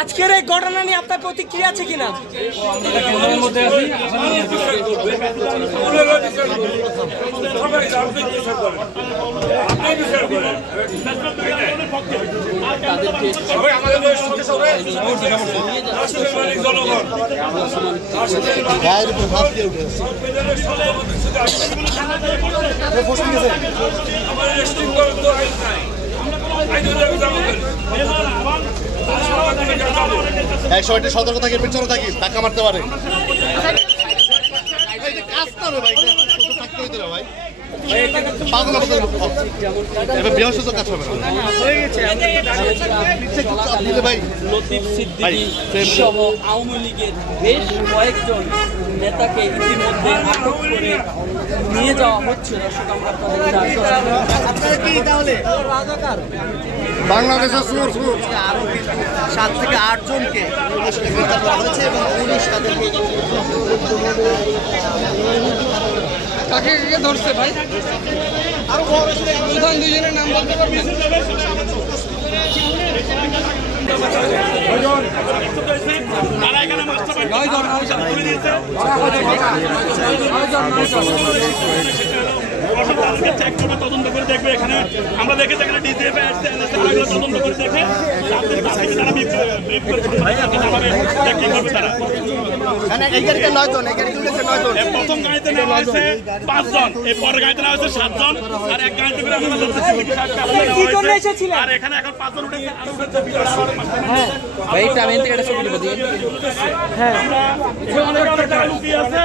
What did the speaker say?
আজকের এই ঘটনা নিয়ে আপনার প্রতিক্রিয়া আছে কিনা? সতর্ক থাকি, পিছনে থাকি, ধাক্কা মারতে পারে। লতিফ সিদ্দিকী সহ আওয়ামী লীগের বেশ কয়েকজন নেতাকে ইতিমধ্যে আটক করে নিয়ে যাওয়া হচ্ছে। দর্শক, আমরা আপনাদের কি তাহলে বাংলাদেশের আরো 7 থেকে 8 জনকে গ্রেফতার করা হয়েছে এবং পুলিশ তাদেরকে কাকে কাকে ধরছে ভাই? প্রধান দুইজনের নাম বলতে পারবেন? তদন্ত করে দেখবে। এখানে আমরা দেখেছি এখানে ডিজিএফ তদন্ত করে দেখে প্রথম গাড়িতে নেওয়া হয়েছে 5 জন, এই পরের গাড়িতে নেওয়া হয়েছে 7 জন, আর এক গাড়িতে করে আর এখানে এখন 5 জন উঠেছে। আর উঠেছে ভাই, এটা আমি ছবি দেবো। হ্যাঁ, আমরা লুকিয়ে আছে।